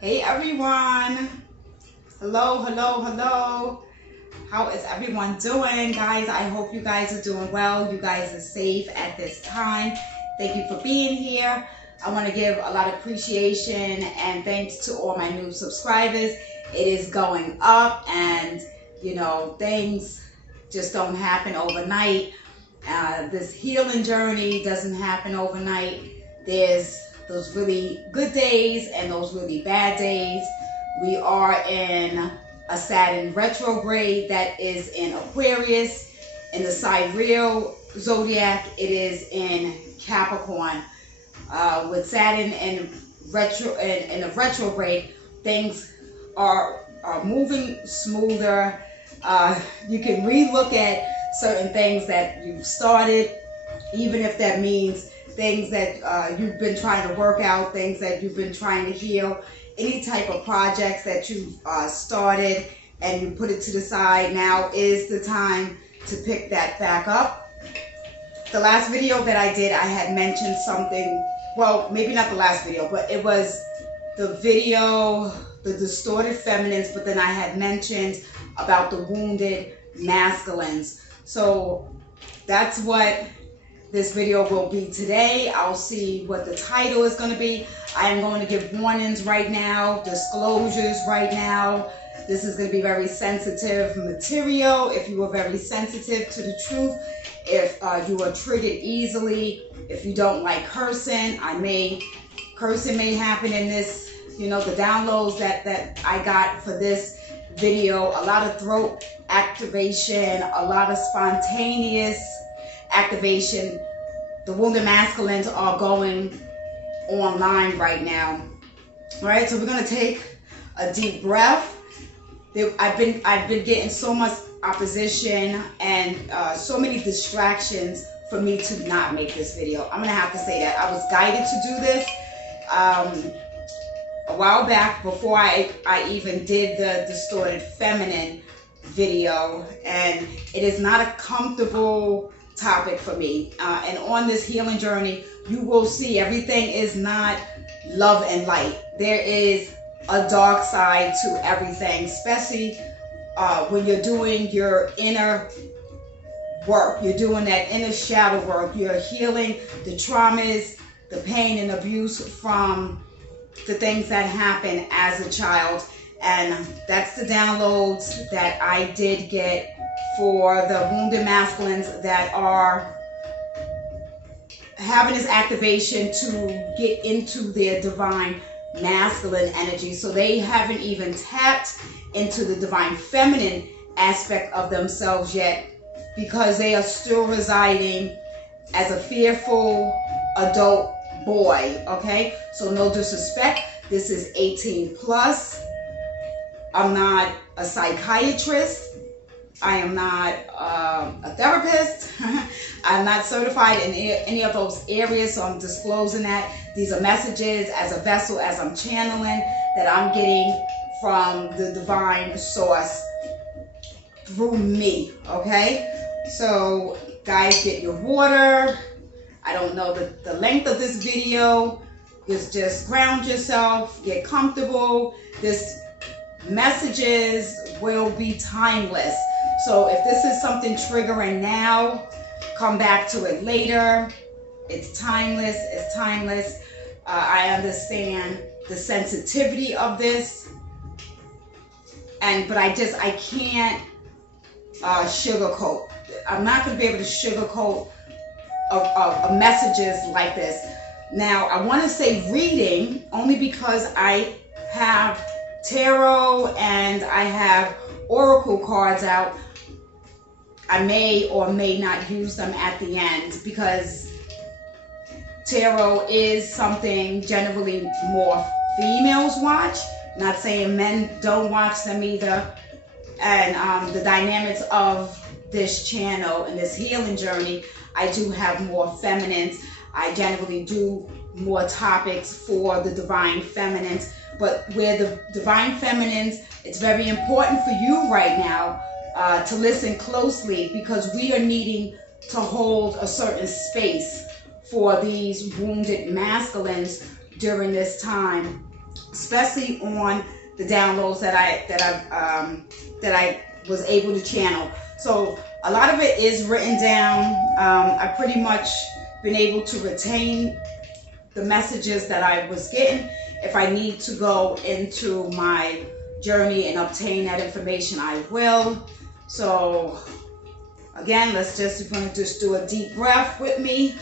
Hey everyone. Hello, hello, hello. How is everyone doing? Guys, I hope you guys are doing well. You guys are safe at this time. Thank you for being here. I want to give a lot of appreciation and thanks to all my new subscribers. It is going up and things just don't happen overnight. This healing journey doesn't happen overnight. There's those really good days and those really bad days. We are in a Saturn retrograde that is in Aquarius. In the sidereal zodiac, it is in Capricorn. With Saturn in a retrograde, things are moving smoother. You can relook at certain things that you've started, even if that means things that you've been trying to work out, things that you've been trying to heal, any type of projects that you've started and you put it to the side. Now is the time to pick that back up. The last video that I did, I had mentioned something, well, maybe not the last video, but it was the video, the distorted feminines, but then I had mentioned about the wounded masculines. So that's what this video will be today. I'll see what the title is going to be. I am going to give warnings right now, disclosures right now. This is going to be very sensitive material. If you are very sensitive to the truth, if you are triggered easily, if you don't like cursing, cursing may happen in this, the downloads that I got for this video. A lot of throat activation, a lot of spontaneous activation. The wounded masculines are going online right now. All right, so we're gonna take a deep breath. I've been getting so much opposition and so many distractions for me to not make this video. I'm gonna have to say that I was guided to do this a while back before I even did the distorted feminine video, and it is not a comfortable topic for me. And on this healing journey, you will see everything is not love and light. There is a dark side to everything, especially when you're doing your inner work. You're doing that inner shadow work. You're healing the traumas, the pain and abuse from the things that happened as a child. And that's the downloads that I did get for the wounded masculines that are having this activation to get into their divine masculine energy. So they haven't even tapped into the divine feminine aspect of themselves yet, because they are still residing as a fearful adult boy. Okay, so no disrespect, this is 18 plus. I'm not a psychiatrist. I am not a therapist. I'm not certified in any of those areas, so I'm disclosing that. These are messages as a vessel, as I'm channeling, that I'm getting from the divine source through me, okay? So, guys, get your water. I don't know the length of this video. Just ground yourself, get comfortable. This messages will be timeless. So if this is something triggering now, come back to it later. It's timeless. It's timeless. I understand the sensitivity of this, but I can't sugarcoat. I'm not going to be able to sugarcoat messages like this. Now, I want to say reading only because I have tarot and I have oracle cards out. I may or may not use them at the end, because tarot is something generally more females watch. Not saying men don't watch them either. And the dynamics of this channel and this healing journey, I do have more feminines. I generally do more topics for the divine feminines. But where the divine feminines, it's very important for you right now to listen closely, because we are needing to hold a certain space for these wounded masculines during this time. especially on the downloads that I was able to channel. So a lot of it is written down. I pretty much been able to retain the messages that I was getting. If I need to go into my journey and obtain that information, I will. So again, you're going to just do a deep breath with me.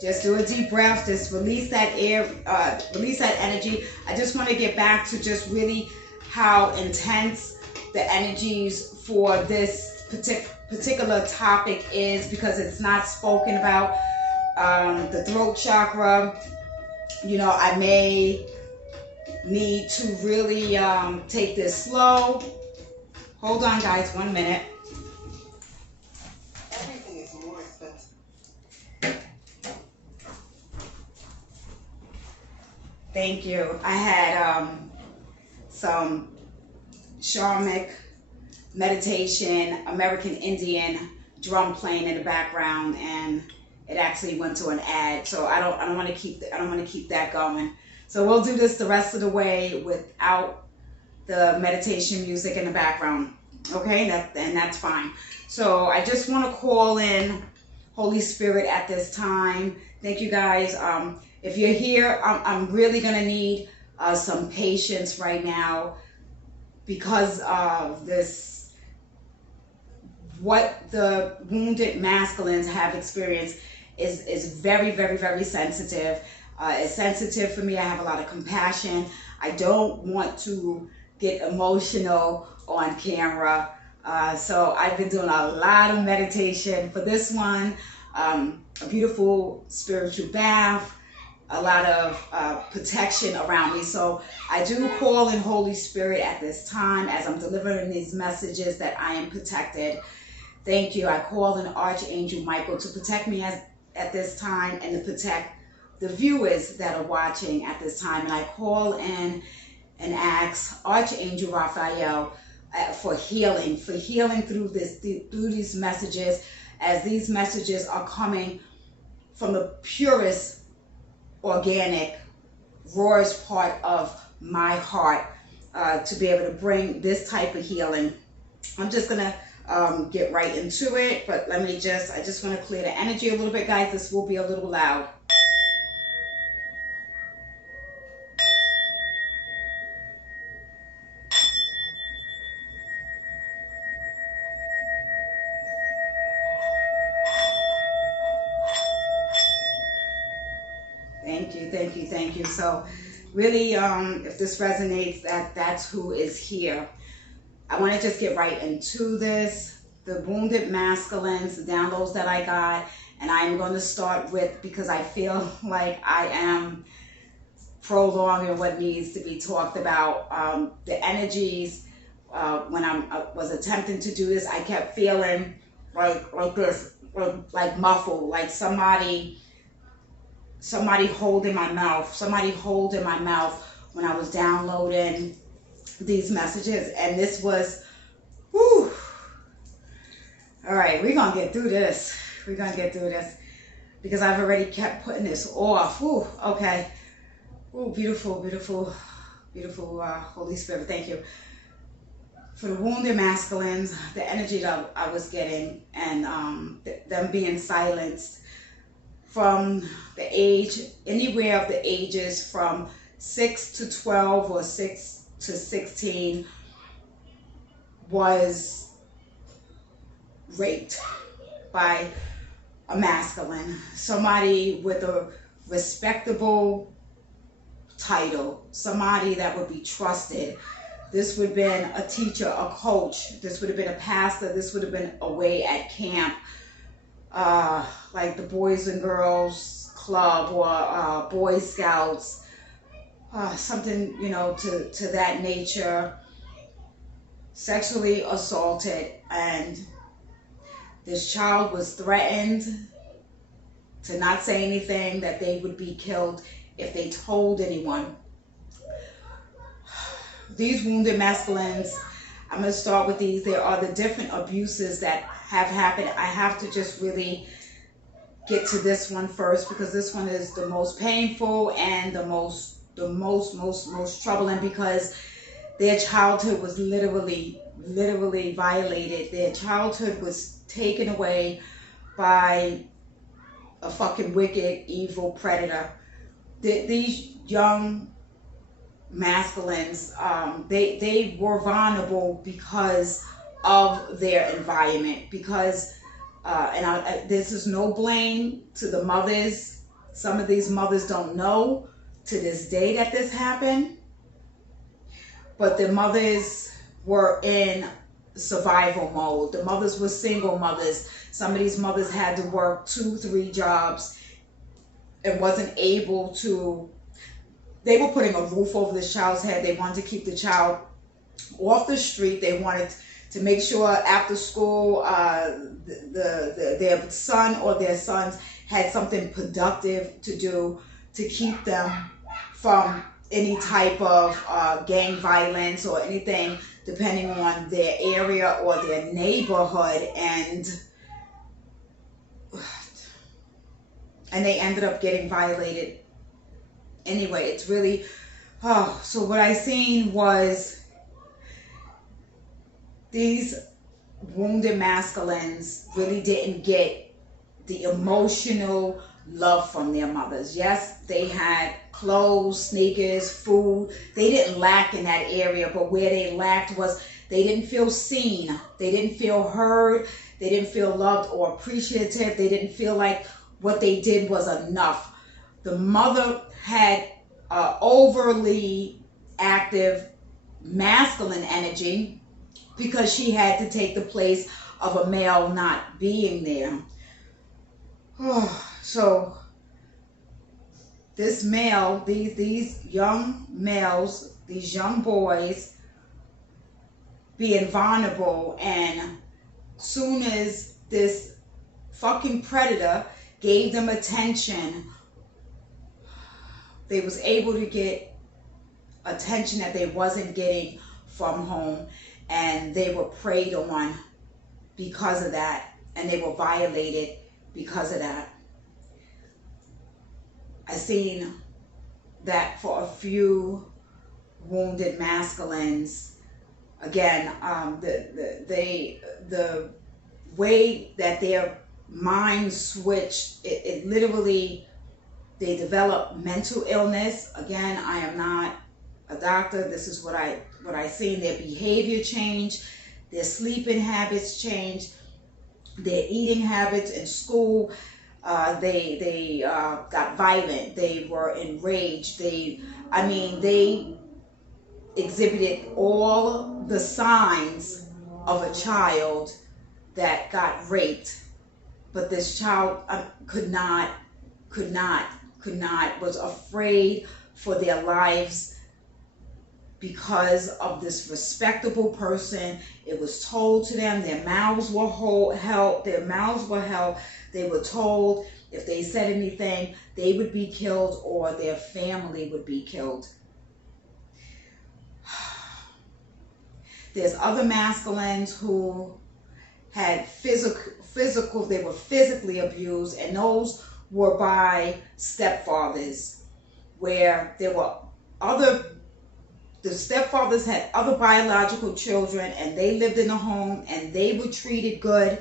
Just do a deep breath. Just release that air, release that energy. I just want to get back to just really how intense the energies for this particular topic is, because it's not spoken about. The throat chakra, you know, I may need to really take this slow. Hold on, guys, 1 minute. Everything is more expensive. Thank you. I had some shamanic meditation, American Indian drum playing in the background, and it actually went to an ad. So I don't want to keep that going. So we'll do this the rest of the way without the meditation music in the background. Okay, and that's fine. So I just want to call in Holy Spirit at this time. Thank you, guys. If you're here, I'm really gonna need some patience right now, because of this, what the wounded masculines have experienced is very, very, very sensitive. It's sensitive for me. I have a lot of compassion. I don't want to get emotional on camera. So I've been doing a lot of meditation for this one, a beautiful spiritual bath, a lot of protection around me. So I do call in Holy Spirit at this time as I'm delivering these messages that I am protected. Thank you. I call in Archangel Michael to protect me at this time, and to protect the viewers that are watching at this time. And I call in and ask Archangel Raphael for healing through these messages, as these messages are coming from the purest, organic, rawest part of my heart, to be able to bring this type of healing. I'm just gonna get right into it, but I just want to clear the energy a little bit, guys. This will be a little loud. Thank you. So really, if this resonates, that's who is here. I want to just get right into this. The wounded masculines, the downloads that I got, and I'm going to start with, because I feel like I am prolonging what needs to be talked about. The energies, when I was attempting to do this, I kept feeling like this, like muffled, like somebody holding my mouth when I was downloading these messages. And this was, whew. All right, we're gonna get through this. Because I've already kept putting this off. Ooh, okay. Ooh, beautiful, Holy Spirit, thank you. For the wounded masculines, the energy that I was getting, and them being silenced from the age, anywhere of the ages from 6 to 12 or 6 to 16, was raped by a masculine, somebody with a respectable title, somebody that would be trusted. This would have been a teacher, a coach. This would have been a pastor. This would have been away at camp, like the Boys and Girls Club, or Boy Scouts, something, you know, to that nature. Sexually assaulted, and this child was threatened to not say anything, that they would be killed if they told anyone. These wounded masculines, I'm going to start with these. There are the different abuses that have happened. I have to just really get to this one first, because this one is the most painful and the most troubling, because their childhood was literally violated. Their childhood was taken away by a fucking wicked, evil predator. These young masculines, they were vulnerable because of their environment, because this is no blame to the mothers. Some of these mothers don't know to this day that this happened, but the mothers were in survival mode. The mothers were single mothers. Some of these mothers had to work 2-3 jobs and wasn't able to. They were putting a roof over the child's head. They wanted to keep the child off the street. They wanted to make sure after school their son or their sons had something productive to do to keep them from any type of gang violence or anything, depending on their area or their neighborhood. And they ended up getting violated anyway. It's really, so what I seen was these wounded masculines really didn't get the emotional love from their mothers. Yes, they had clothes, sneakers, food. They didn't lack in that area, but where they lacked was they didn't feel seen. They didn't feel heard. They didn't feel loved or appreciative. They didn't feel like what they did was enough. The mother had overly active masculine energy because she had to take the place of a male not being there. So this male, these young males, these young boys being vulnerable, and soon as this fucking predator gave them attention, they was able to get attention that they wasn't getting from home, and they were preyed on because of that, and they were violated because of that. I seen that for a few wounded masculines. Again, the way that their minds switched, it literally, they develop mental illness. Again, I am not a doctor. This is what I seen. Their behavior changed, their sleeping habits changed, their eating habits in school. They got violent. They were enraged. They exhibited all the signs of a child that got raped. But this child could not, was afraid for their lives because of this respectable person. It was told to them, their mouths were held. They were told if they said anything, they would be killed or their family would be killed. There's other masculines who had physical, they were physically abused, and those were by stepfathers, where there were the stepfathers had other biological children, and they lived in a home, and they were treated good,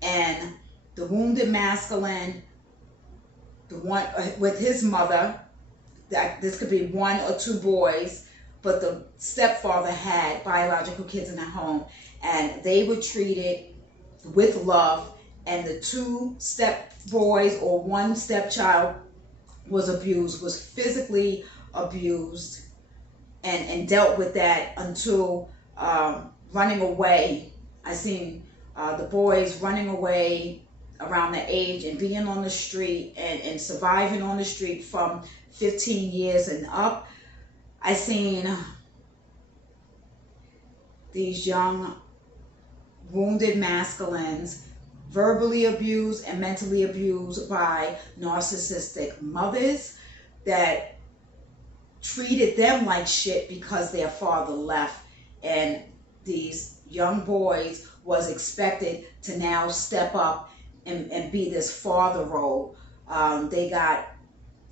and the wounded masculine, the one with his mother, that this could be 1 or 2 boys, but the stepfather had biological kids in the home, and they were treated with love, and the 2 step boys or 1 stepchild was abused, was physically abused, and dealt with that until running away. I seen the boys running away around the age and being on the street and surviving on the street from 15 years and up. I seen these young wounded masculines verbally abused and mentally abused by narcissistic mothers that treated them like shit because their father left, and these young boys was expected to now step up and be this father role. They got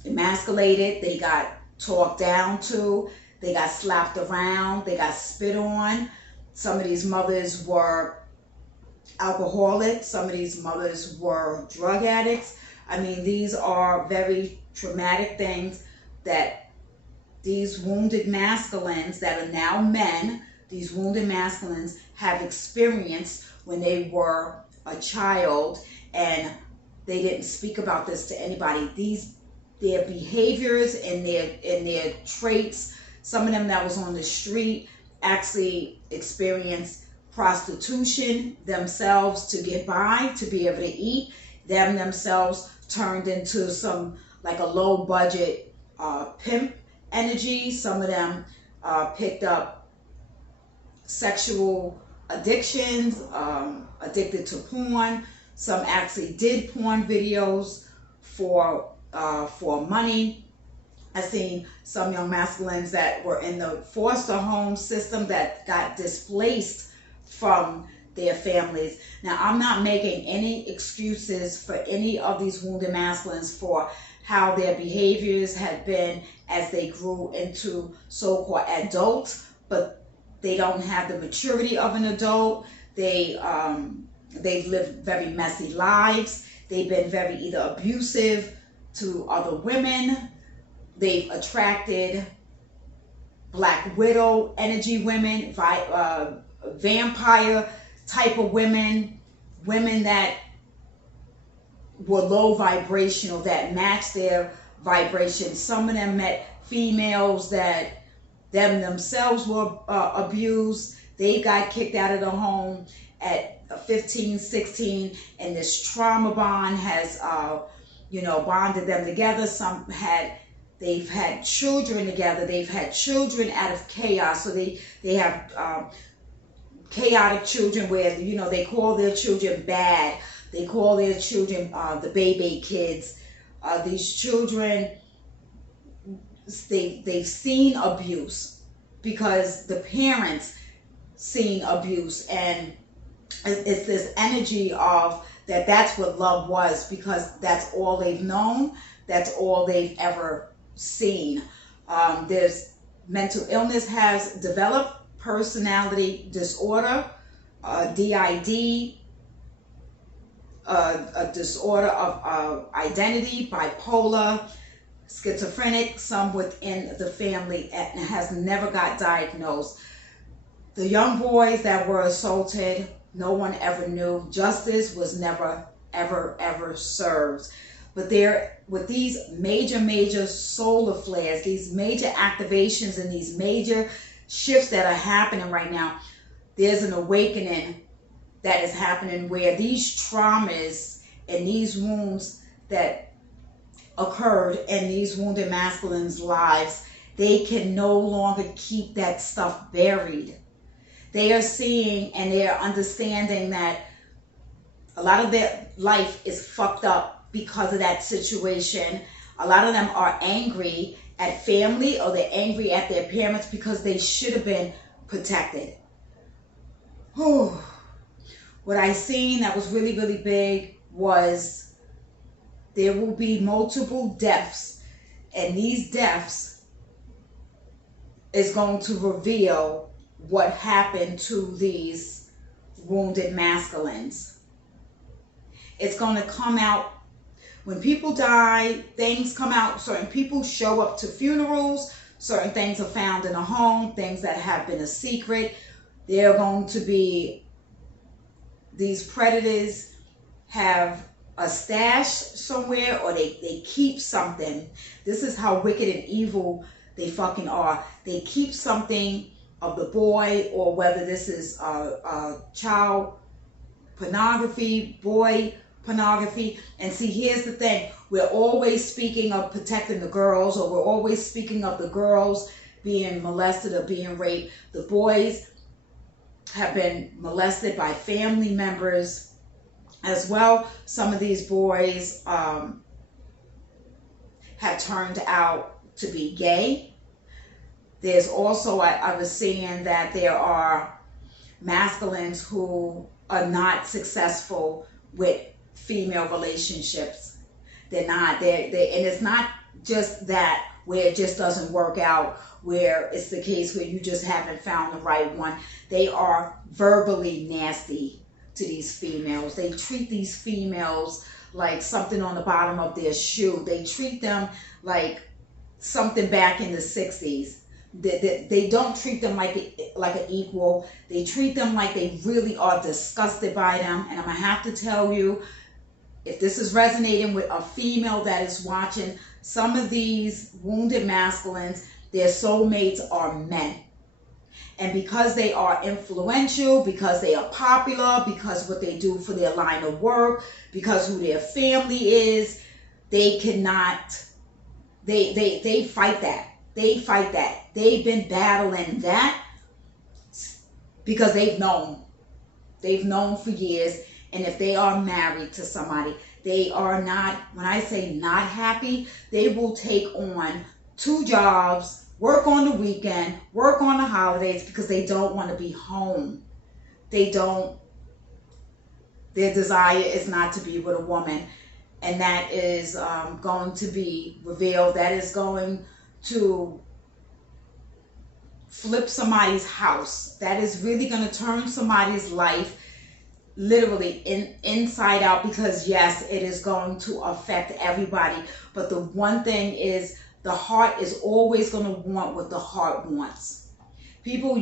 emasculated, they got talked down to, they got slapped around, they got spit on. Some of these mothers were alcoholics, some of these mothers were drug addicts. I mean, these are very traumatic things that these wounded masculines that are now men, these wounded masculines have experienced when they were a child, and they didn't speak about this to anybody. Their behaviors and their traits, some of them that was on the street actually experienced prostitution themselves to get by, to be able to eat. Them themselves turned into some, like a low budget pimp energy. Some of them picked up sexual addictions, addicted to porn. Some actually did porn videos for money. I've seen some young masculines that were in the foster home system that got displaced from their families. Now, I'm not making any excuses for any of these wounded masculines for how their behaviors had been as they grew into so-called adults, but they don't have the maturity of an adult. They've lived very messy lives. They've been very either abusive to other women. They've attracted Black Widow energy women, vampire type of women, women that were low vibrational, that matched their vibration. Some of them met females that themselves were abused. They got kicked out of the home at 15, 16, and this trauma bond has bonded them together. They've had children together. They've had children out of chaos. So they have chaotic children where, they call their children bad. They call their children the baby kids. These children, they've seen abuse because the parents seen abuse, and it's this energy of that's what love was, because that's all they've known, that's all they've ever seen. There's mental illness has developed, personality disorder, DID, a disorder of identity, bipolar, schizophrenic, some within the family, and has never got diagnosed. The young boys that were assaulted, no one ever knew. Justice was never, ever served. But with these major solar flares, these major activations and these major shifts that are happening right now, there's an awakening that is happening where these traumas and these wounds that occurred in these wounded masculines' lives, they can no longer keep that stuff buried. They are seeing and they are understanding that a lot of their life is fucked up because of that situation. A lot of them are angry at family, or they're angry at their parents because they should have been protected. Whew. What I seen that was really big was there will be multiple deaths, and these deaths is going to reveal what happened to these wounded masculines. It's going to come out when people die. Things come out. Certain people show up to funerals. Certain things are found in a home. Things that have been a secret. They're going to be, these predators have a stash somewhere, or they keep something. This is how wicked and evil they fucking are. They keep something of the boy, or whether this is child pornography, boy pornography. And see, here's the thing. We're always speaking of protecting the girls, or we're always speaking of the girls being molested or being raped. The boys have been molested by family members as well. Some of these boys have turned out to be gay. There's also, I was seeing that there are masculines who are not successful with female relationships. They're not. And it's not just that where it just doesn't work out, where it's the case where you just haven't found the right one. They are verbally nasty to these females. They treat these females like something on the bottom of their shoe. They treat them like something back in the 60s. They don't treat them like an equal. They treat them like they really are disgusted by them. And I'm going to have to tell you, if this is resonating with a female that is watching, some of these wounded masculines, their soulmates are men. And because they are influential, because they are popular, because what they do for their line of work, because who their family is, they cannot, they fight that. They fight that. They've been battling that because they've known. They've known for years. And if they are married to somebody, they are not, when I say not happy, they will take on 2 jobs, work on the weekend, work on the holidays because they don't want to be home. They don't, their desire is not to be with a woman. And that is going to be revealed. That is going to flip somebody's house. That is really going to turn somebody's life literally inside out, because yes, it is going to affect everybody. But the one thing is, the heart is always going to want what the heart wants. People,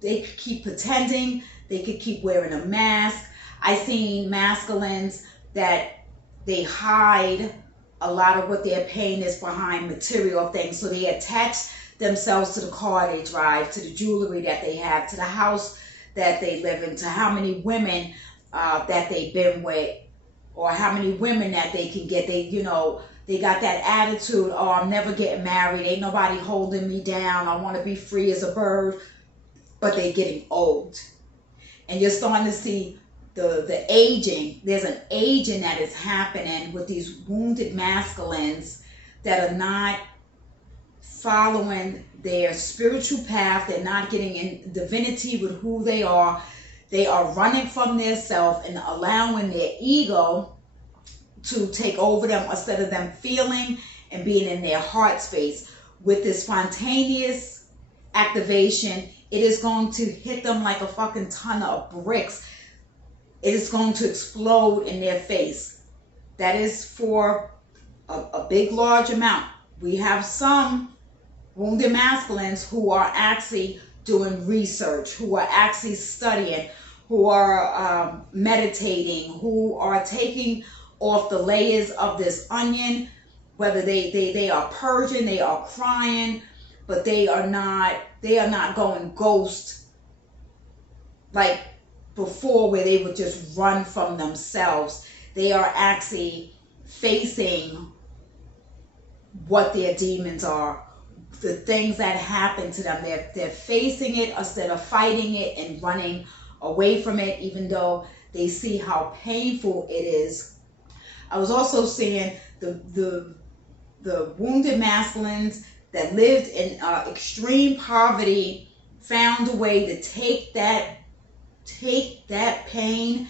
they could keep pretending, they could keep wearing a mask. I seen masculines that they hide a lot of what their pain is behind material things. So they attach themselves to the car they drive, to the jewelry that they have, to the house that they live in, to how many women that they've been with, or how many women that they can get. They, you know, they got that attitude, oh, I'm never getting married, ain't nobody holding me down, I want to be free as a bird. But they're getting old. And you're starting to see the aging. There's an aging that is happening with these wounded masculines that are not following their spiritual path. They're not getting in divinity with who they are. They are running from their self and allowing their ego to take over them instead of them feeling and being in their heart space. With this spontaneous activation, it is going to hit them like a fucking ton of bricks. It is going to explode in their face. That is for a big, large amount. We have some wounded masculines who are actually doing research, who are actually studying, who are meditating, who are taking off the layers of this onion, whether they are purging, they are crying, but they are not going ghost like before, where they would just run from themselves. They are actually facing what their demons are, the things that happen to them. They're facing it instead of fighting it and running away from it, even though they see how painful it is. I was also seeing the wounded masculines that lived in extreme poverty found a way to take that pain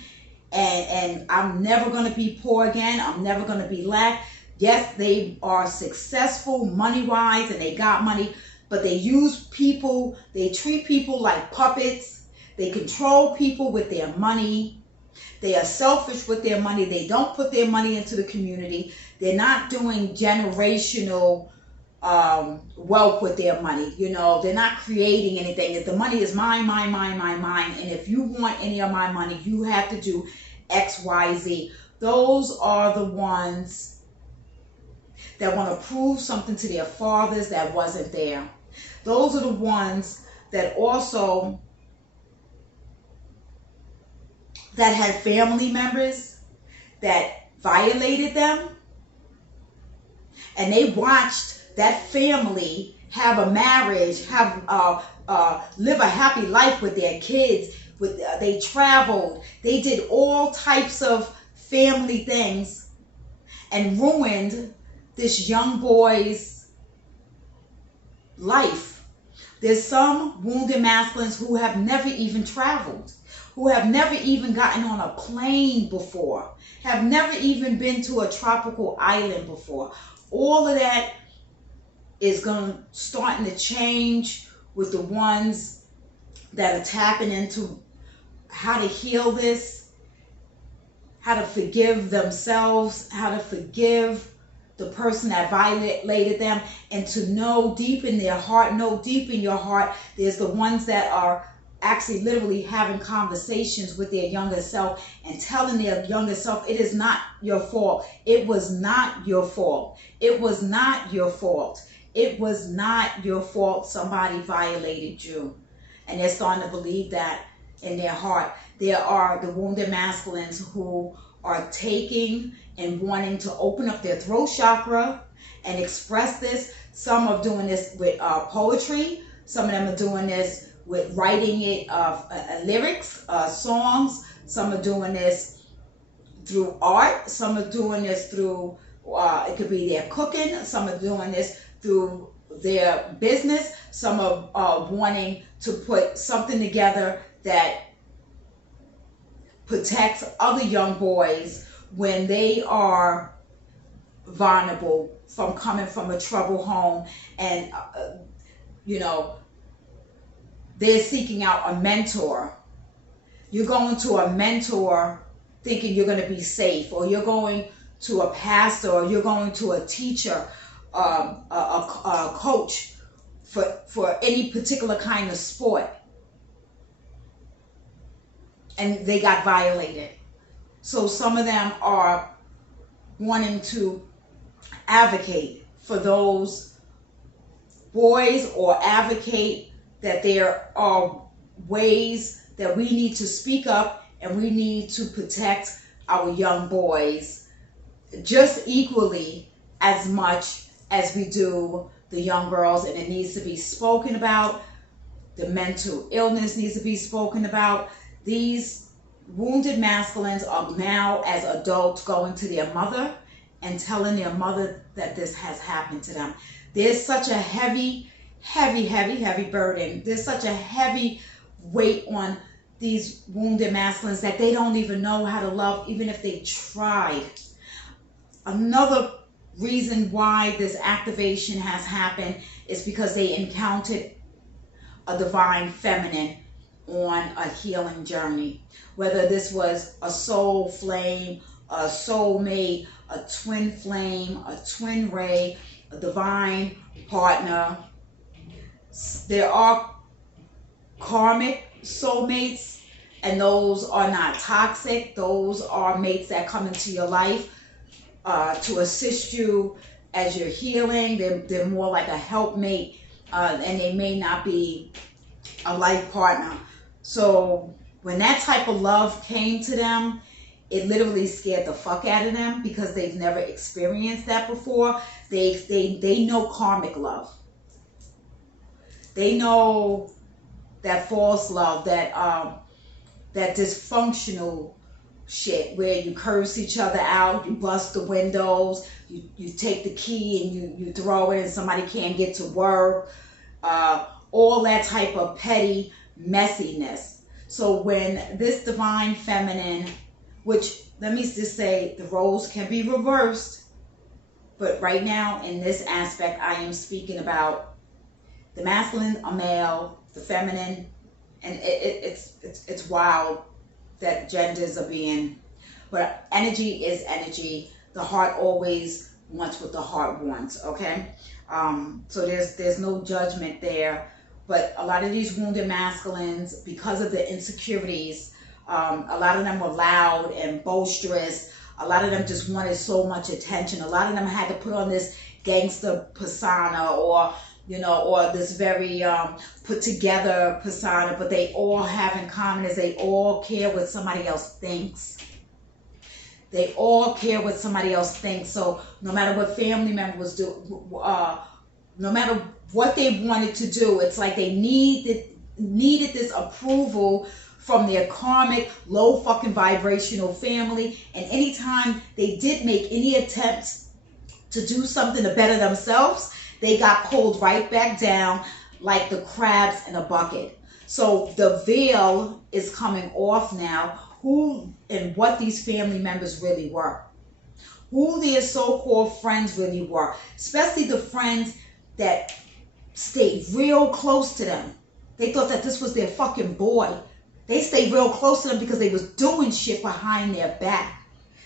and I'm never going to be poor again. I'm never going to be lack. Yes, they are successful money-wise and they got money, but they use people, they treat people like puppets. They control people with their money. They are selfish with their money. They don't put their money into the community. They're not doing generational wealth with their money. You know, they're not creating anything. If the money is mine, mine, mine, mine, mine, and if you want any of my money, you have to do X, Y, Z. Those are the ones that want to prove something to their fathers that wasn't there. Those are the ones that also that had family members that violated them, and they watched that family have a marriage, have live a happy life with their kids. They traveled, they did all types of family things, and ruined this young boy's life. There's some wounded masculines who have never even traveled, who have never even gotten on a plane before, have never even been to a tropical island before. All of that is starting to change with the ones that are tapping into how to heal this, how to forgive themselves, how to forgive the person that violated them, and to know deep in their heart, know deep in your heart. There's the ones that are actually literally having conversations with their younger self and telling their younger self, it is not your fault. It was not your fault. It was not your fault. It was not your fault. Somebody violated you. And they're starting to believe that in their heart. There are the wounded masculines who are taking and wanting to open up their throat chakra and express this. Some are doing this with poetry. Some of them are doing this with writing it, lyrics, songs. Some are doing this through art. Some are doing this through, it could be their cooking. Some are doing this through their business. Some are wanting to put something together that protects other young boys when they are vulnerable from coming from a troubled home, and they're seeking out a mentor. You're going to a mentor thinking you're going to be safe, or you're going to a pastor, or you're going to a teacher, a coach for any particular kind of sport, and they got violated. So some of them are wanting to advocate for those boys, or advocate that there are ways that we need to speak up and we need to protect our young boys just equally as much as we do the young girls. And it needs to be spoken about. The mental illness needs to be spoken about. These wounded masculines are now, as adults, going to their mother and telling their mother that this has happened to them. There's such a heavy burden. There's such a heavy weight on these wounded masculines that they don't even know how to love, even if they tried. Another reason why this activation has happened is because they encountered a divine feminine on a healing journey. Whether this was a soul flame, a soulmate, a twin flame, a twin ray, a divine partner. There are karmic soulmates, and those are not toxic. Those are mates that come into your life to assist you as you're healing. They're more like a helpmate, and they may not be a life partner. So when that type of love came to them, it literally scared the fuck out of them, because they've never experienced that before. They know karmic love. They know that false love, that dysfunctional shit where you curse each other out, you bust the windows, you take the key and you throw it and somebody can't get to work. All that type of petty messiness. So when this divine feminine, which, let me just say, the roles can be reversed, but right now in this aspect I am speaking about the masculine are male, the feminine, and it's wild that genders are being, but energy is energy. The heart always wants what the heart wants, okay? So there's no judgment there. But a lot of these wounded masculines, because of the insecurities, a lot of them were loud and boisterous. A lot of them just wanted so much attention. A lot of them had to put on this gangster persona, or this very put together persona, but they all have in common is they all care what somebody else thinks. They all care what somebody else thinks. So no matter what family members do, no matter what they wanted to do, it's like they needed this approval from their karmic, low fucking vibrational family. And anytime they did make any attempts to do something to better themselves, they got pulled right back down. like the crabs in a bucket. So the veil is coming off now, who and what these family members really were, who their so-called friends really were, especially the friends that stayed real close to them. They thought that this was their fucking boy. They stayed real close to them because they was doing shit behind their back,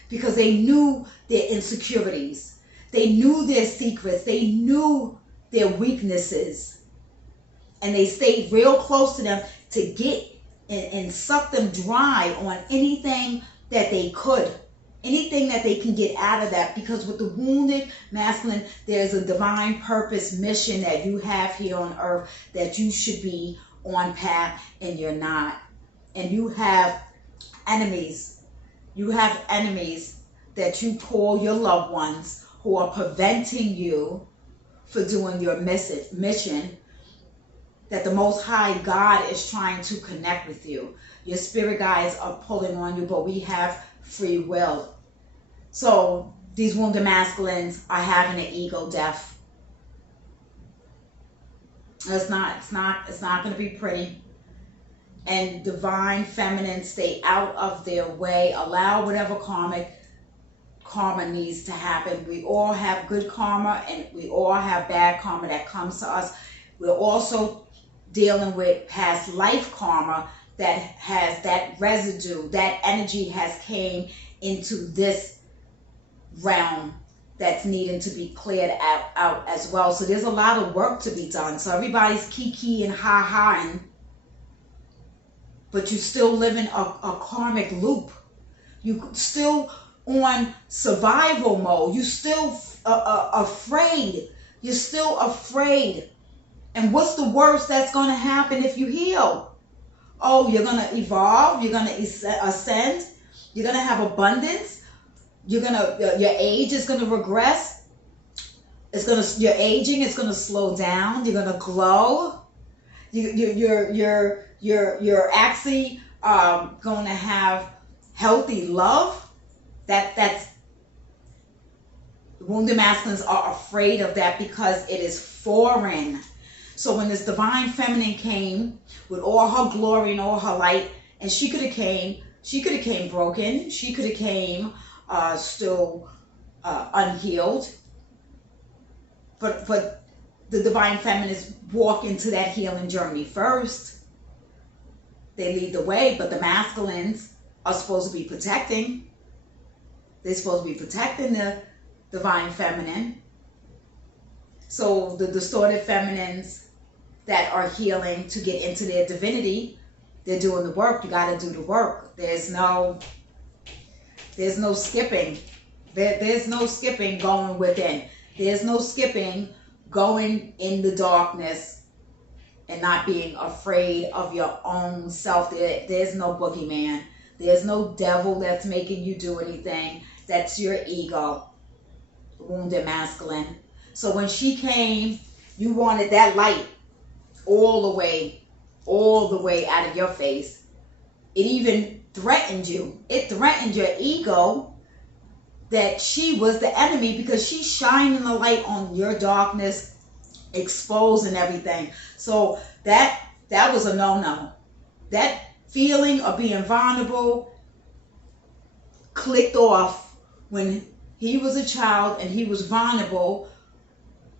because they knew their insecurities, they knew their secrets, they knew their weaknesses, and they stayed real close to them to get and suck them dry on anything that they could, anything that they can get out of that. Because with the wounded masculine, there's a divine purpose, mission that you have here on earth that you should be on path, and you're not. And you have enemies. You have enemies that you call your loved ones, who are preventing you for doing your mission, that the Most High God is trying to connect with you. Your spirit guides are pulling on you, but we have free will. So these wounded masculines are having an ego death. It's not going to be pretty. And divine feminine, stay out of their way. Allow whatever karma needs to happen. We all have good karma, and we all have bad karma that comes to us. We're also dealing with past life karma that has that residue, that energy has came into this realm that's needing to be cleared out as well. So there's a lot of work to be done. So everybody's kiki and ha-haing, but you still live in a karmic loop. You still on survival mode. You still afraid. You're still afraid. And what's the worst that's going to happen if you heal? Oh, you're going to evolve. You're going to ascend. You're going to have abundance. Your age is going to regress. Your aging is going to slow down. You're going to glow. You're actually going to have healthy love. That's wounded masculines are afraid of that because it is foreign. So when this divine feminine came with all her glory and all her light, and she could have came broken, she could have came still unhealed, but the divine feminists walk into that healing journey first. They lead the way, but the masculines are supposed to be protecting. They're supposed to be protecting the divine feminine. So the distorted feminines that are healing to get into their divinity, they're doing the work. You got to do the work. There's no skipping. There's no skipping going within. There's no skipping going in the darkness and not being afraid of your own self. There's no boogeyman. There's no devil that's making you do anything. That's your ego, wounded masculine. So when she came, you wanted that light all the way out of your face. It even threatened you. It threatened your ego that she was the enemy, because she's shining the light on your darkness, exposing everything. So that was a no-no. That feeling of being vulnerable clicked off when he was a child and he was vulnerable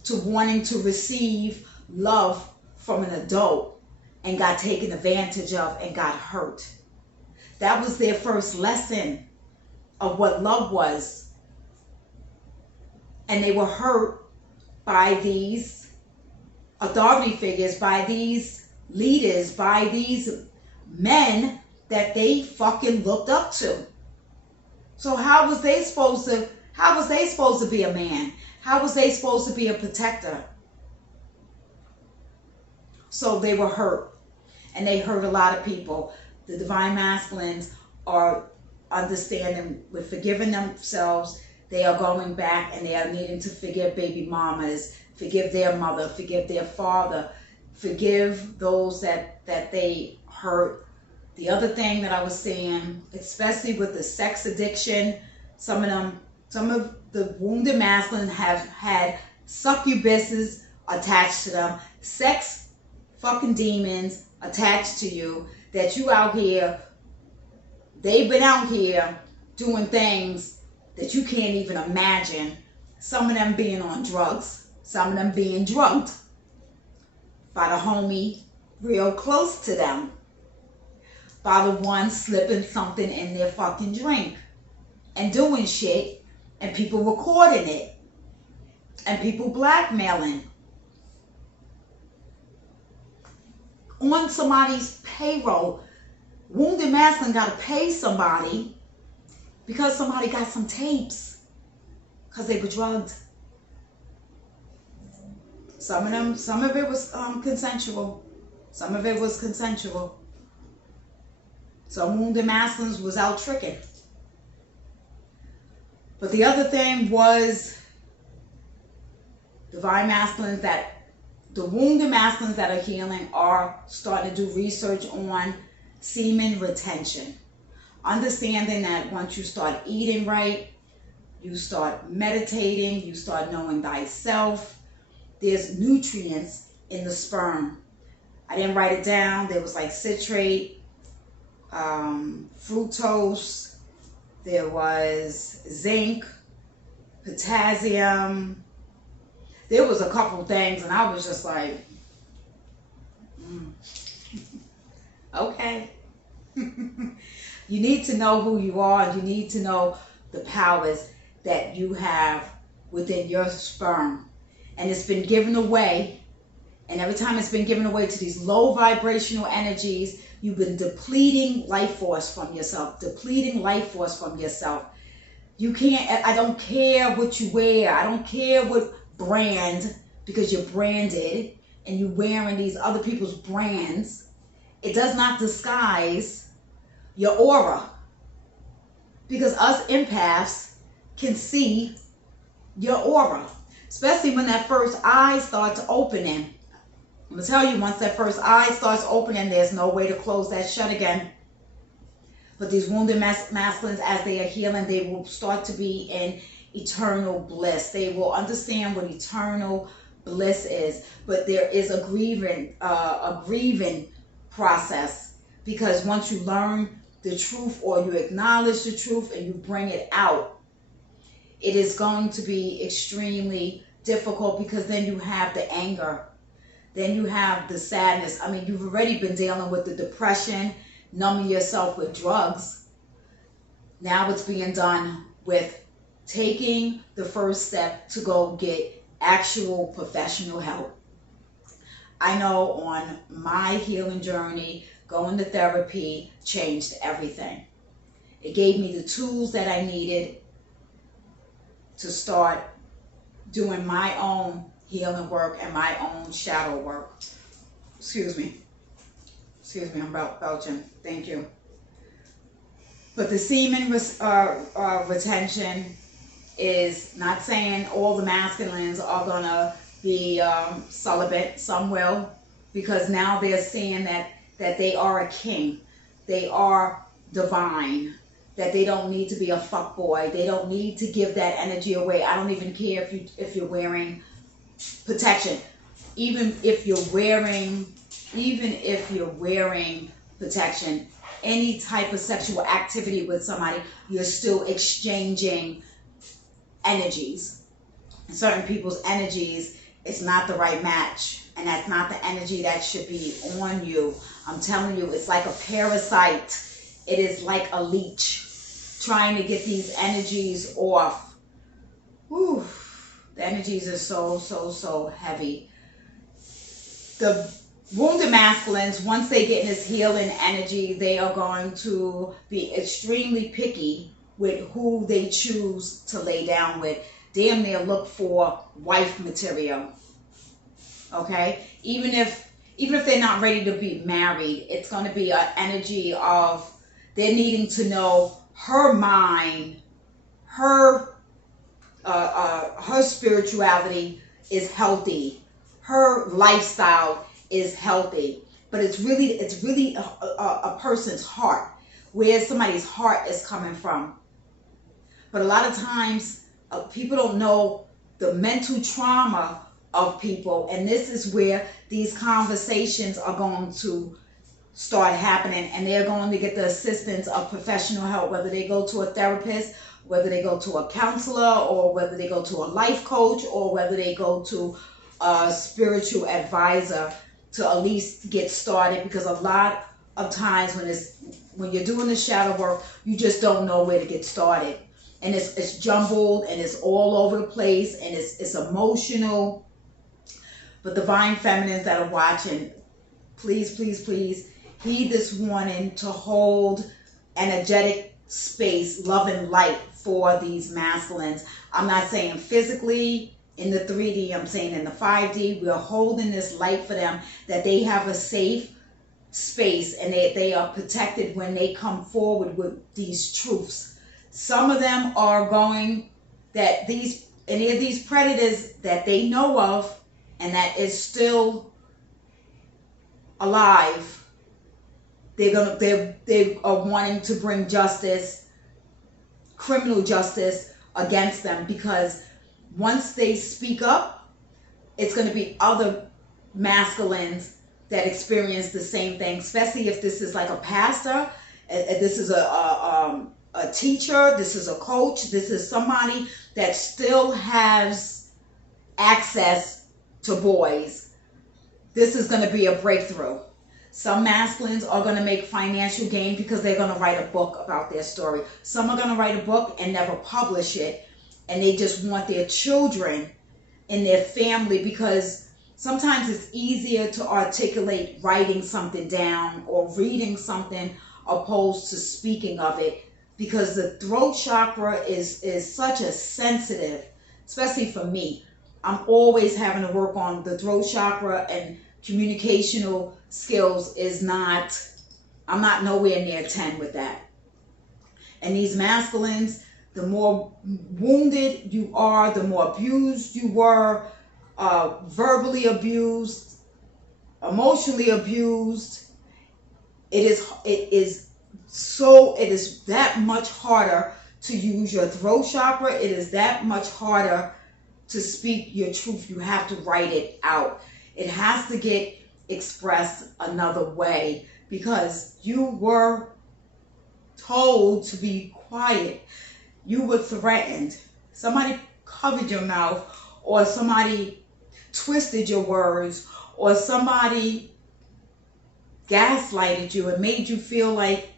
to wanting to receive love from an adult and got taken advantage of and got hurt. That was their first lesson of what love was. And they were hurt by these authority figures, by these leaders, by these men that they fucking looked up to. So how was they supposed to be a man? How was they supposed to be a protector? So they were hurt, and they hurt a lot of people. The divine masculines are understanding, with forgiving themselves. They are going back and they are needing to forgive baby mamas, forgive their mother, forgive their father, forgive those that they hurt. The other thing that I was saying, especially with the sex addiction, some of the wounded masculines have had succubuses attached to them. Sex fucking demons attached to you, that you out here, they've been out here doing things that you can't even imagine. Some of them being on drugs, some of them being drugged by the homie real close to them, by the one slipping something in their fucking drink and doing shit, and people recording it, and people blackmailing on somebody's payroll. Wounded Masculine got to pay somebody because somebody got some tapes because they were drugged. Some of it was consensual. Some of it was consensual. Some Wounded Masculines was out tricking. But the other thing was Divine Masculines, that the Wounded Masculines that are healing are starting to do research on semen retention. Understanding that once you start eating right, you start meditating, you start knowing thyself, there's nutrients in the sperm. I didn't write it down. There was like citrate, fructose, there was zinc, potassium. There was a couple things, and I was just like, okay. You need to know who you are, and you need to know the powers that you have within your sperm. And it's been given away, and every time it's been given away to these low vibrational energies, you've been depleting life force from yourself, depleting life force from yourself. You can't, I don't care what you wear, I don't care what brand, because you're branded and you're wearing these other people's brands. It does not disguise your aura, because us empaths can see your aura, especially when that first eye starts opening. I'm gonna tell you, once that first eye starts opening, there's no way to close that shut again. But these Wounded Masculines, as they are healing, they will start to be in eternal bliss. They will understand what eternal bliss is. But there is a grieving process, because once you learn the truth, or you acknowledge the truth and you bring it out, it is going to be extremely difficult, because then you have the anger, then you have the sadness. I mean, you've already been dealing with the depression, numbing yourself with drugs. Now it's being done with taking the first step to go get actual professional help. I know on my healing journey, going to therapy changed everything. It gave me the tools that I needed to start doing my own healing work and my own shadow work. Excuse me, I'm belching. Thank you. But the semen retention is not saying all the masculines are gonna be celibate. Some will, because now they're seeing that they are a king, they are divine, that they don't need to be a fuckboy, they don't need to give that energy away. I don't even care if you're wearing protection. Even if you're wearing protection, any type of sexual activity with somebody, you're still exchanging energies. Certain people's energies, it's not the right match, and that's not the energy that should be on you. I'm telling you, it's like a parasite. It is like a leech trying to get these energies off. Whew. The energies are so heavy. The Wounded Masculines, once they get in this healing energy, they are going to be extremely picky with who they choose to lay down with. Damn near look for wife material. Okay? Even if they're not ready to be married, it's going to be an energy of they're needing to know her mind, her spirituality is healthy, her lifestyle is healthy. But it's really a person's heart, where somebody's heart is coming from. But a lot of times people don't know the mental trauma of people. And this is where these conversations are going to start happening, and they're going to get the assistance of professional help, whether they go to a therapist, whether they go to a counselor, or whether they go to a life coach, or whether they go to a spiritual advisor to at least get started. Because a lot of times when you're doing the shadow work, you just don't know where to get started, and it's jumbled and it's all over the place and it's emotional. But divine feminines that are watching, please, please, please heed this warning to hold energetic space, love, and light for these masculines. I'm not saying physically in the 3D, I'm saying in the 5D. We're holding this light for them, that they have a safe space and they are protected when they come forward with these truths. Some of them are going, that any of these predators that they know of and that is still alive, they are wanting to bring justice, criminal justice against them, because once they speak up, it's going to be other masculines that experience the same thing, especially if this is like a pastor, this is a teacher, this is a coach, this is somebody that still has access to boys. This is going to be a breakthrough. Some masculines are going to make financial gain because they're going to write a book about their story. Some are going to write a book and never publish it, and they just want their children and their family, because sometimes it's easier to articulate writing something down or reading something opposed to speaking of it, because the throat chakra is such a sensitive, especially for me. I'm always having to work on the throat chakra, and communicational skills I'm not nowhere near 10 with that. And these masculines, the more wounded you are, the more abused you were, verbally abused, emotionally abused, it is that much harder to use your throat chakra. It is that much harder to speak your truth. You have to write it out. It has to get expressed another way, because you were told to be quiet. You were threatened. Somebody covered your mouth, or somebody twisted your words, or somebody gaslighted you and made you feel like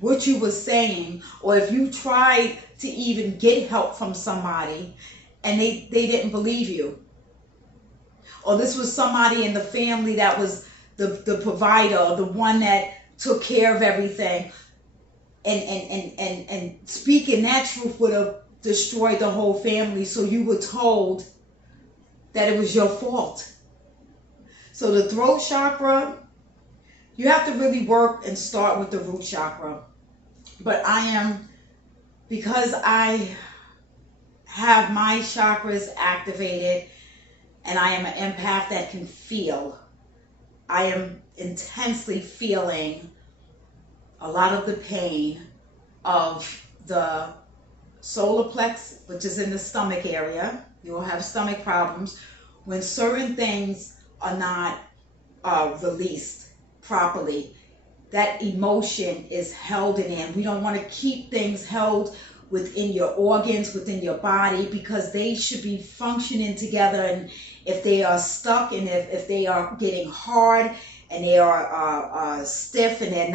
what you were saying, or if you tried to even get help from somebody and they didn't believe you. Or this was somebody in the family that was the provider, the one that took care of everything. And speaking that truth would have destroyed the whole family. So you were told that it was your fault. So the throat chakra, you have to really work and start with the root chakra. But because I have my chakras activated, and I am an empath that can feel, I am intensely feeling a lot of the pain of the solar plex, which is in the stomach area. You will have stomach problems when certain things are not released properly. That emotion is held in. We don't want to keep things held within your organs, within your body, because they should be functioning together. And if they are stuck, and if they are getting hard, and they are stiff, and they're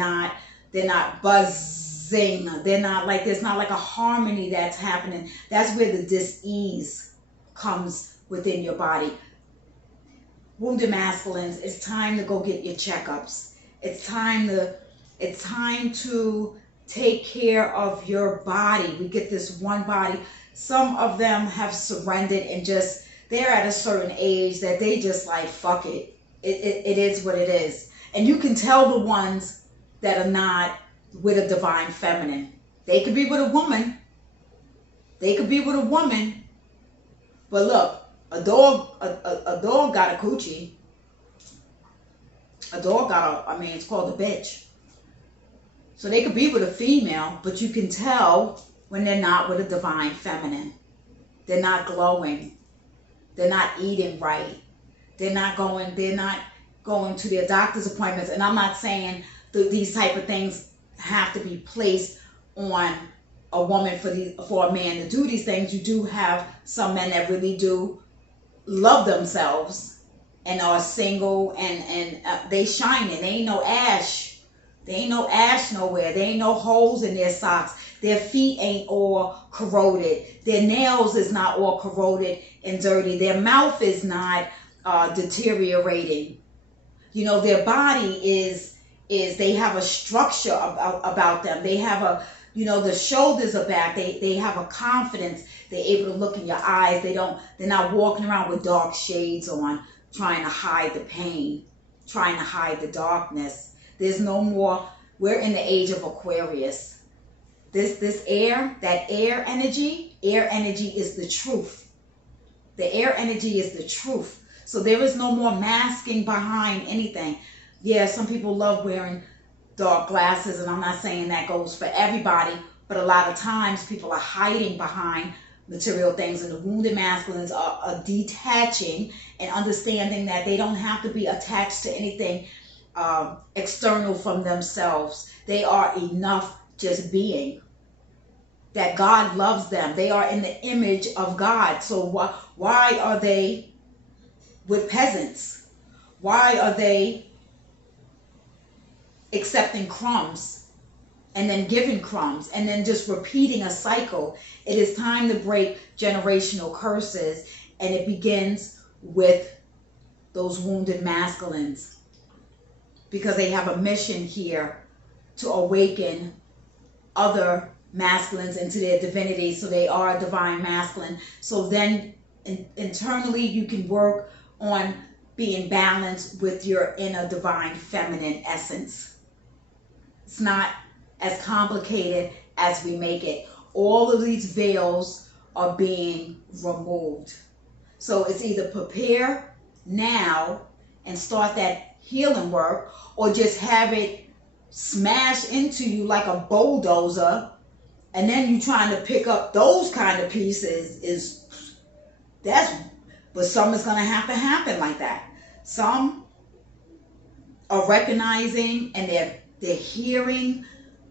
not buzzing, there's not like a harmony that's happening, that's where the dis-ease comes within your body. Wounded masculines, it's time to go get your checkups. It's time to take care of your body. We get this one body. Some of them have surrendered and they're at a certain age that they just like, fuck it. It is what it is. And you can tell the ones that are not with a divine feminine. They could be with a woman. But look, a dog got a coochie. A dog got it's called a bitch. So they could be with a female, but you can tell when they're not with a divine feminine. They're not glowing. They're not eating right. They're not going to their doctor's appointments. And I'm not saying these type of things have to be placed on a woman for a man to do these things. You do have some men that really do love themselves and are single, and they shining. They ain't no ash. They ain't no ash nowhere. There ain't no holes in their socks. Their feet ain't all corroded. Their nails is not all corroded and dirty. Their mouth is not deteriorating. You know, their body is they have a structure about them. They have a, you know, the shoulders are back. They have a confidence. They're able to look in your eyes. They're not walking around with dark shades on, trying to hide the pain, trying to hide the darkness. There's no more. We're in the age of Aquarius. This air, that air energy is the truth. The air energy is the truth. So there is no more masking behind anything. Yeah, some people love wearing dark glasses, and I'm not saying that goes for everybody, but a lot of times people are hiding behind material things, and the wounded masculines are detaching and understanding that they don't have to be attached to anything external from themselves. They are enough just being. That God loves them. They are in the image of God. So why are they with peasants? Why are they accepting crumbs and then giving crumbs and then just repeating a cycle? It is time to break generational curses, and it begins with those wounded masculines, because they have a mission here to awaken other masculines into their divinity, so they are a divine masculine. So then internally you can work on being balanced with your inner divine feminine essence. It's not as complicated as we make it. All of these veils are being removed. So it's either prepare now and start that healing work, or just have it smash into you like a bulldozer, and then you trying to pick up those kind of pieces. But some is going to have to happen like that. Some are recognizing, and they're hearing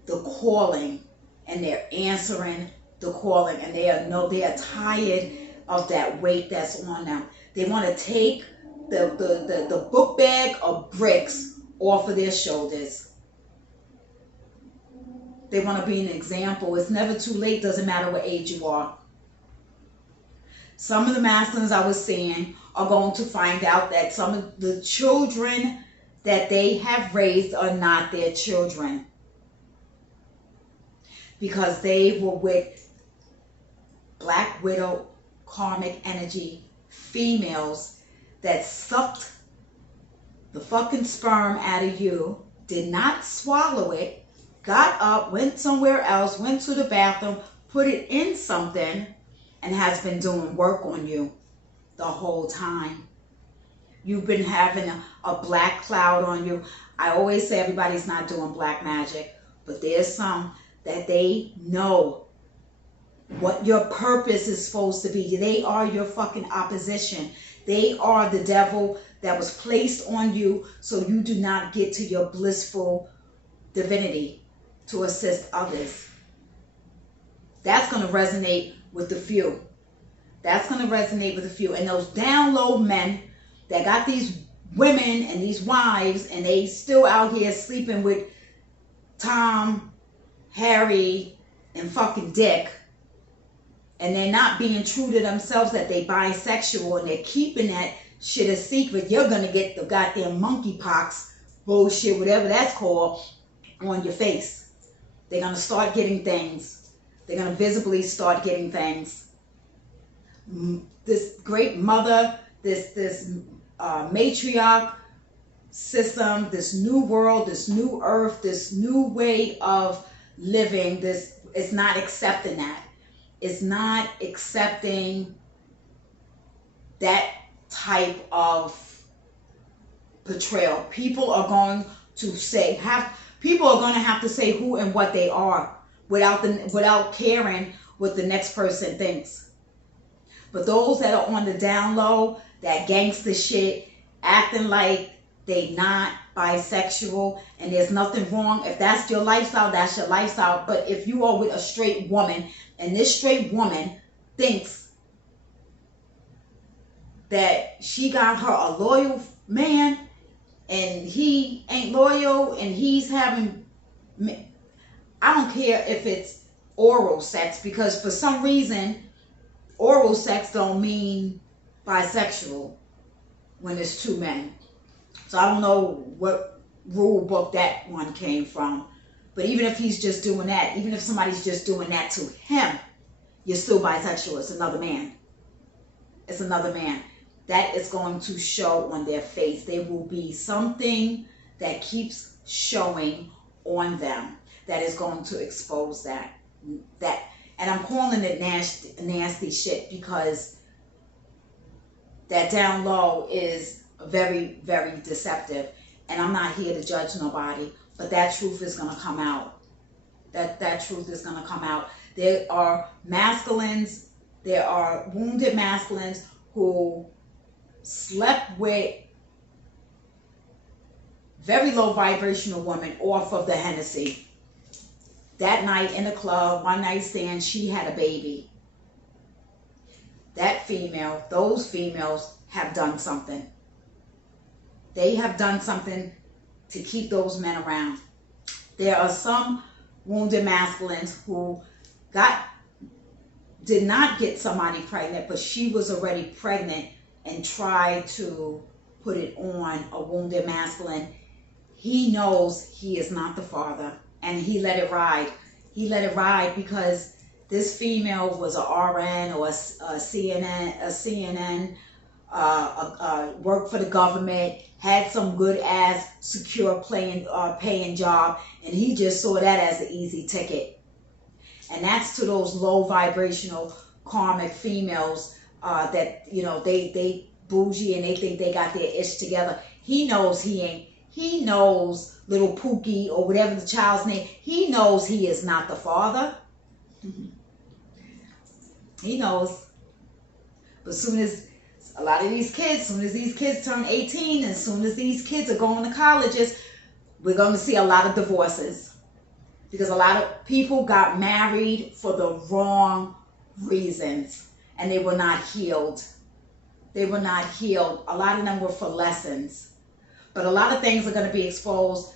the calling, and they're answering the calling, and they are tired of that weight that's on them. They want to take the book bag of bricks off of their shoulders. They want to be an example. It's never too late. Doesn't matter what age you are. Some of the masculines I was seeing are going to find out that some of the children that they have raised are not their children, because they were with Black Widow karmic energy females that sucked the fucking sperm out of you, did not swallow it, got up, went somewhere else, went to the bathroom, put it in something, and has been doing work on you the whole time. You've been having a black cloud on you. I always say everybody's not doing black magic, but there's some that they know what your purpose is supposed to be. They are your fucking opposition. They are the devil that was placed on you so you do not get to your blissful divinity to assist others. That's going to resonate with the few. That's going to resonate with the few. And those down low men that got these women and these wives, and they still out here sleeping with Tom, Harry, and fucking Dick, and they're not being true to themselves, that they bisexual, and they're keeping that shit a secret, you're going to get the goddamn monkeypox bullshit, whatever that's called, on your face. They're going to start getting things. They're going to visibly start getting things. This great mother, this matriarch system, this new world, this new earth, this new way of living, this is not accepting that. It's not accepting that type of portrayal. People are going to have to say who and what they are without caring what the next person thinks. But those that are on the down low, that gangster shit, acting like they not bisexual, and there's nothing wrong. If that's your lifestyle, that's your lifestyle. But if you are with a straight woman, and this straight woman thinks that she got her a loyal man, and he ain't loyal, and he's having, I don't care if it's oral sex, because for some reason, oral sex don't mean bisexual when it's two men. So I don't know what rule book that one came from. But even if he's just doing that, even if somebody's just doing that to him, you're still bisexual. It's another man. It's another man. That is going to show on their face. There will be something that keeps showing on them that is going to expose that. And I'm calling it nasty shit, because that down low is very, very deceptive. And I'm not here to judge nobody, but that truth is going to come out. That truth is going to come out. There are masculines, there are wounded masculines who slept with very low vibrational women off of the Hennessy. That night in the club, one night stand, she had a baby. That female, those females have done something. They have done something to keep those men around. There are some wounded masculines who did not get somebody pregnant, but she was already pregnant and tried to put it on a wounded masculine. He knows he is not the father, and he let it ride. He let it ride because this female was a RN or a CNN, worked for the government, had some good ass secure paying job, and he just saw that as an easy ticket. And that's to those low vibrational karmic females that, you know, they bougie and they think they got their ish together. He knows he ain't. He knows little Pookie or whatever the child's name. He knows he is not the father. He knows. But soon as a lot of these kids, soon as these kids turn 18, and soon as these kids are going to colleges, we're going to see a lot of divorces. Because a lot of people got married for the wrong reasons, and they were not healed. They were not healed. A lot of them were for lessons. But a lot of things are going to be exposed.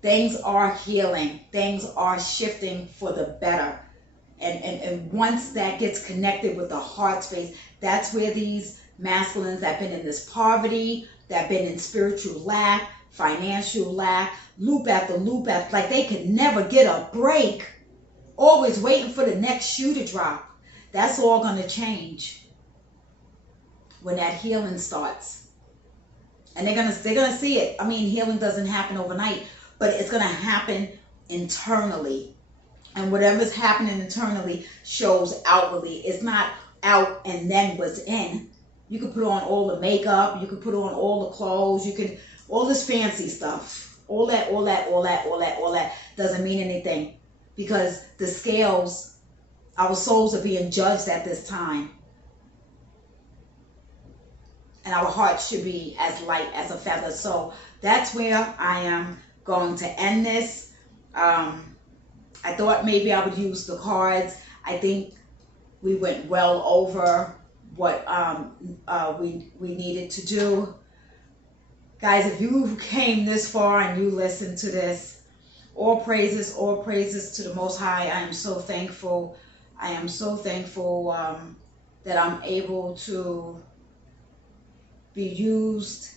Things are healing. Things are shifting for the better. And once that gets connected with the heart space, that's where these masculines that have been in this poverty, that have been in spiritual lack, financial lack, loop after loop after, like they could never get a break, always waiting for the next shoe to drop. That's all going to change when that healing starts. And they're gonna see it. I mean, healing doesn't happen overnight, but it's gonna happen internally. And whatever's happening internally shows outwardly. It's not out and then what's in. You can put on all the makeup, you can put on all the clothes, you can, all this fancy stuff. All that doesn't mean anything, because the scales, our souls are being judged at this time. And our heart should be as light as a feather. So that's where I am going to end this. I thought maybe I would use the cards. I think we went well over what we needed to do. Guys, if you came this far and you listened to this, all praises to the Most High. I am so thankful. I am so thankful that I'm able to be used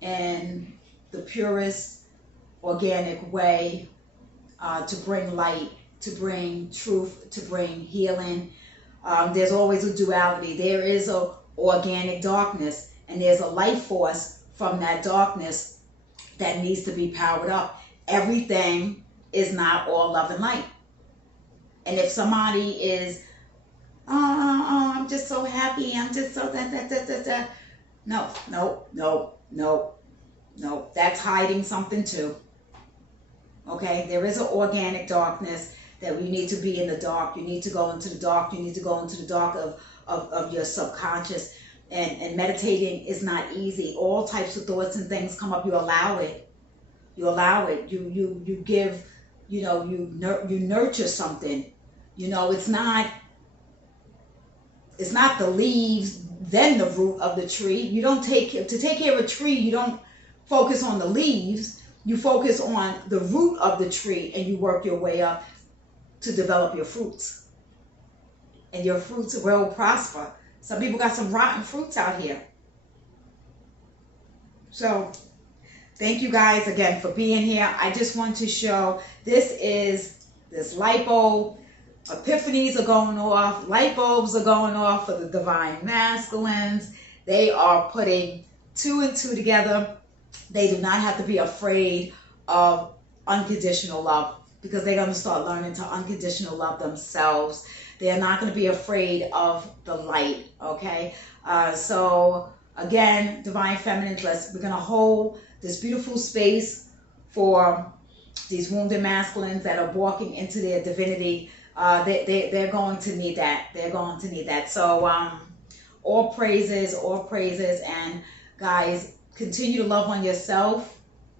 in the purest organic way to bring light, to bring truth, to bring healing. There's always a duality. There is a organic darkness, and there's a life force from that darkness that needs to be powered up. Everything is not all love and light. And if somebody is, I'm just so happy, I'm just so No. That's hiding something too. Okay, there is an organic darkness that we need to be in the dark. You need to go into the dark. You need to go into the dark of your subconscious. And meditating is not easy. All types of thoughts and things come up. You allow it. You allow it. You give, you know, you nurture something. You know, it's not the leaves, then the root of the tree. You don't take care of a tree, you don't focus on the leaves. You focus on the root of the tree, and you work your way up to develop your fruits. And your fruits will prosper. Some people got some rotten fruits out here. So thank you guys again for being here. I just want to show this lipo. Epiphanies are going off. Light bulbs are going off for the divine masculines. They are putting 2 and 2 together. They do not have to be afraid of unconditional love, because they're going to start learning to unconditional love themselves. They're not going to be afraid of the light, okay? So again, divine feminines, we're going to hold this beautiful space for these wounded masculines that are walking into their divinity. They're going to need that. They're going to need that. So all praises, and guys, continue to love on yourself,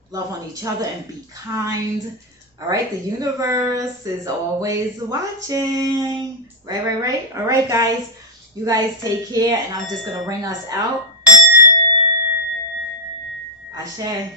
love on each other, and be kind. All right, the universe is always watching. Right. All right, guys. You guys take care, and I'm just going to ring us out. Ashe.